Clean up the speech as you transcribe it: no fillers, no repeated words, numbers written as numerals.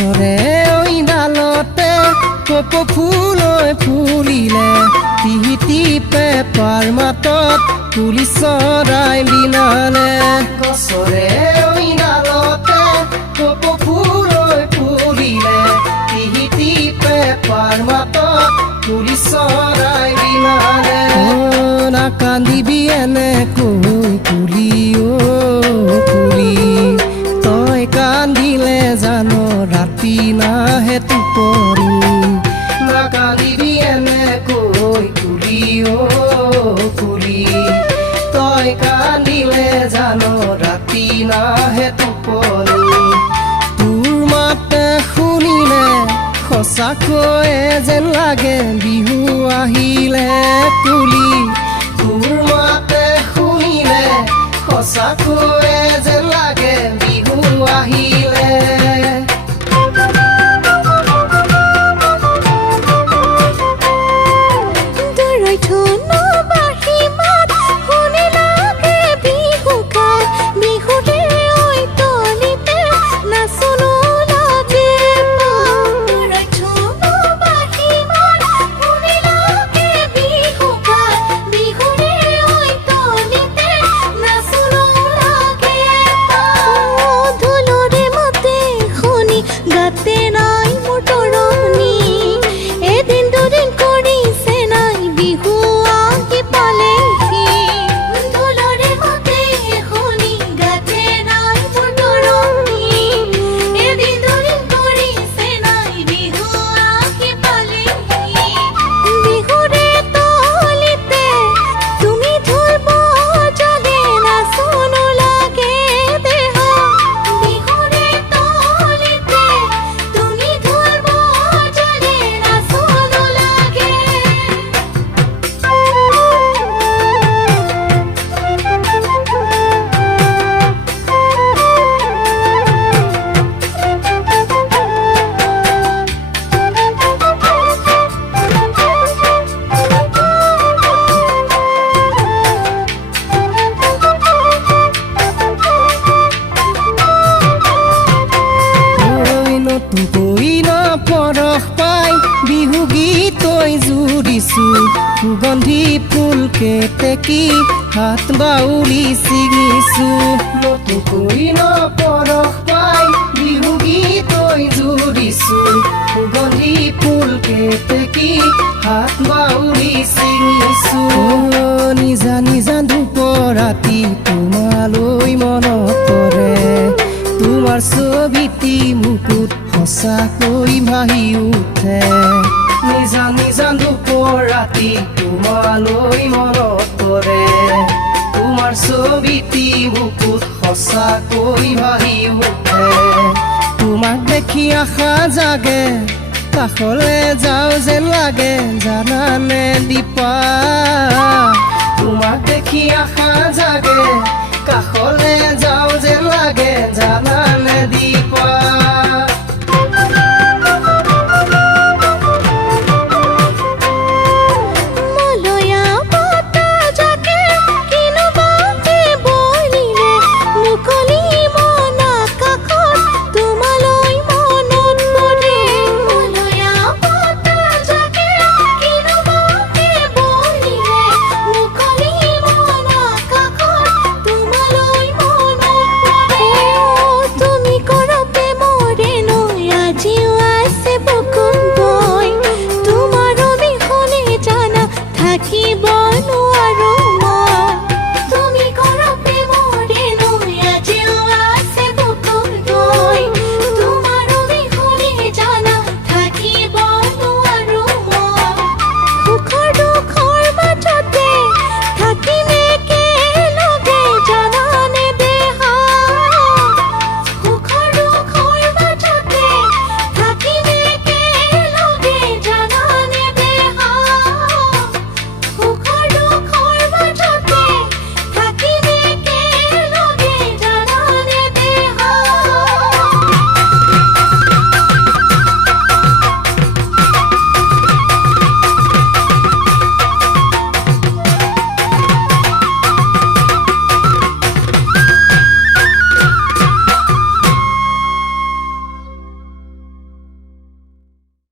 গছৰে ঐ ডালতে কপৌ ফুলৈ ফুলিলে তিহিতি পেপাৰ মাতত কুলি চৰাই বিনালে গছৰে ঐ ডালতে কপৌ ফুলৈ ফুলিলে তিহিতি পেপাৰ মাতত কুলি চৰাই বিনালে নাকান্দিবি এনেকৈ কুলি কুলি তই কান্দিলে জানো ৰাতি নাহে টোপনি নাকান্দিবি এনেকৈ কুলি কুলি তই কান্দিলে জানো ৰাতি নাহে টোপনি তোৰ মাত শুনিলে সঁচাকৈয়ে যেন লাগে বিহু আহিলে কুলি তোৰ মাত শুনিলে সঁচাকৈয়ে যেন লাগে বিহু আহিলে পৰশ পাই বিহু গীতই জুৰিছো সুগন্ধি ফুল কেতেকী হাত বাউলি ছিঙিছো নতুকৈ পৰশ পাই বিহু গীতই জুৰিছো সুগন্ধি ফুল কেতেকী হাত বাউলি ছিঙিছো নিজা নিজা ধূপৰাতি তোমালৈ মনত পৰে তোমাৰ ছবিটি মুকুট সঁচাকৈ ভাহি উঠে নিজা নিজা ধূপৰাতি তোমালৈ মনত পৰে তোমাৰ ছবিটি বুকুত সঁচাকৈ ভাহি উঠে তোমাক দেখি আশা জাগে কাষলে যাওঁ যেন লাগে জানানে দীপা তোমাক দেখি আশা জাগে কাষলে যাওঁ যেন লাগে জানানে দীপা থাকিব